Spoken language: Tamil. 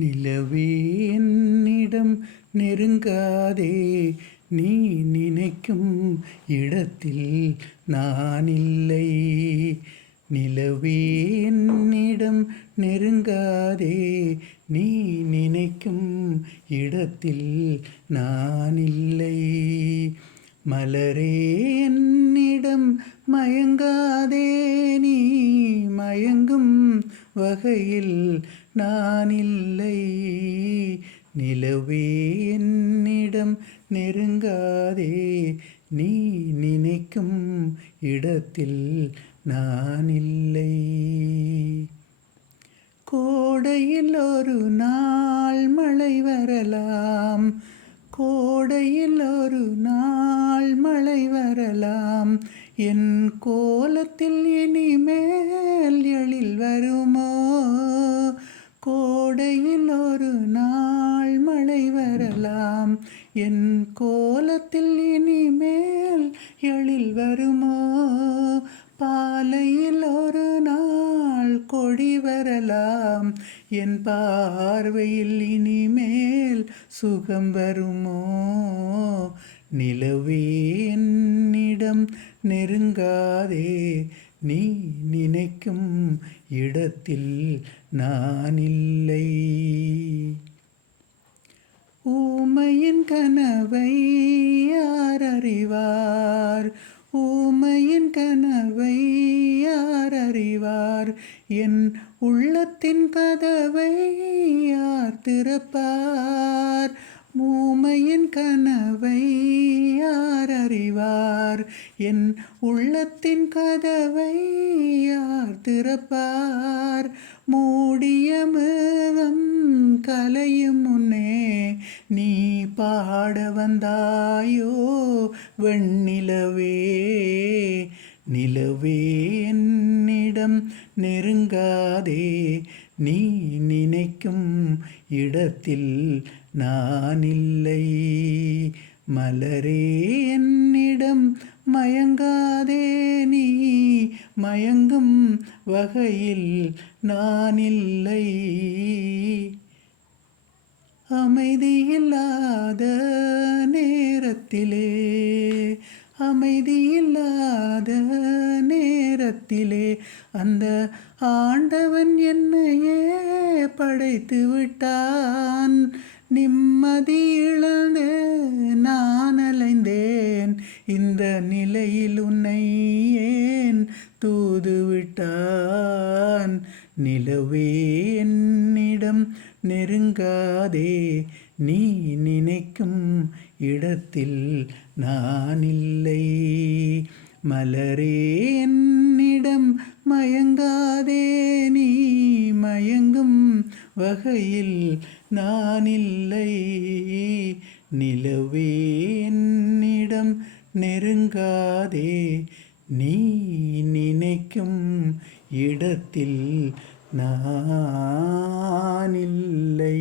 நிலவே என்னிடம் நெருங்காதே, நீ நினைக்கும் இடத்தில் நான் இல்லை. நிலவே என்னிடம் நெருங்காதே, நீ நினைக்கும் இடத்தில் நான் இல்லை. மலரே என்னிடம் மயங்காதே, நீ மயங்கும் வகையில் நான் இல்லை. நிலவே என்னிடம் நெருங்காதே, நீ நினைக்கும் இடத்தில் நான் இல்லை. கோடையில் ஒரு நாள் மழை வரலாம், கோடையில் ஒரு நாள் மழை வரலாம். என் கோலத்தில் இனிமேல் எழில் வருமோ? கோடையில் ஒரு நாள் மழை வரலாம், என் கோலத்தில் இனிமேல் எழில் வருமோ? பாலையில் ஒரு நாள் கொடி வரலாம், என் பார்வையில் இனிமேல் சுகம் வருமோ? நிலவே என்னிடம் நெருங்காதே, நீ நினைக்கும் இடத்தில் நான் இல்லை. ஊமையின் கனவை யார் அறிவார்? ஊமையின் கனவை யார் அறிவார்? என் உள்ளத்தின் கதவை யார் திறப்பார்? ஊமையின் கனவை யார் அறிவார்? என் உள்ளத்தின் கதவை யார் திறப்பார்? மூடிய மேகம் கலையும் முன்னே நீ பாட வந்தாயோ வெண்ணிலவே? நிலவே என்னிடம் நெருங்காதே, நீ நினைக்கும் இடத்தில் நான் இல்லை. மலரே என்னிடம் மயங்காதே, நீ மயங்கும் வகையில் நான் இல்லை. அமைதியில்லாத நேரத்திலே, அமைதியில்லாத நேரத்திலே அந்த ஆண்டவன் என்னையே படைத்து விட்டான். நிம்மதி இழந்து நான் அலைந்தேன், இந்த நிலையில் உன்னை ஏன் தூது விட்டான்? நிலவே என்னிடம் நெருங்காதே, நீ நினைக்கும் இடத்தில் நான் இல்லை. மலரே என்னிடம் மயங்காதே, நீ மயங்கும் வகையில் நான் இல்லை. நிலவே என்னிடம் நெருங்காதே, நீ நினைக்கும் இடத்தில் நான் இல்லை.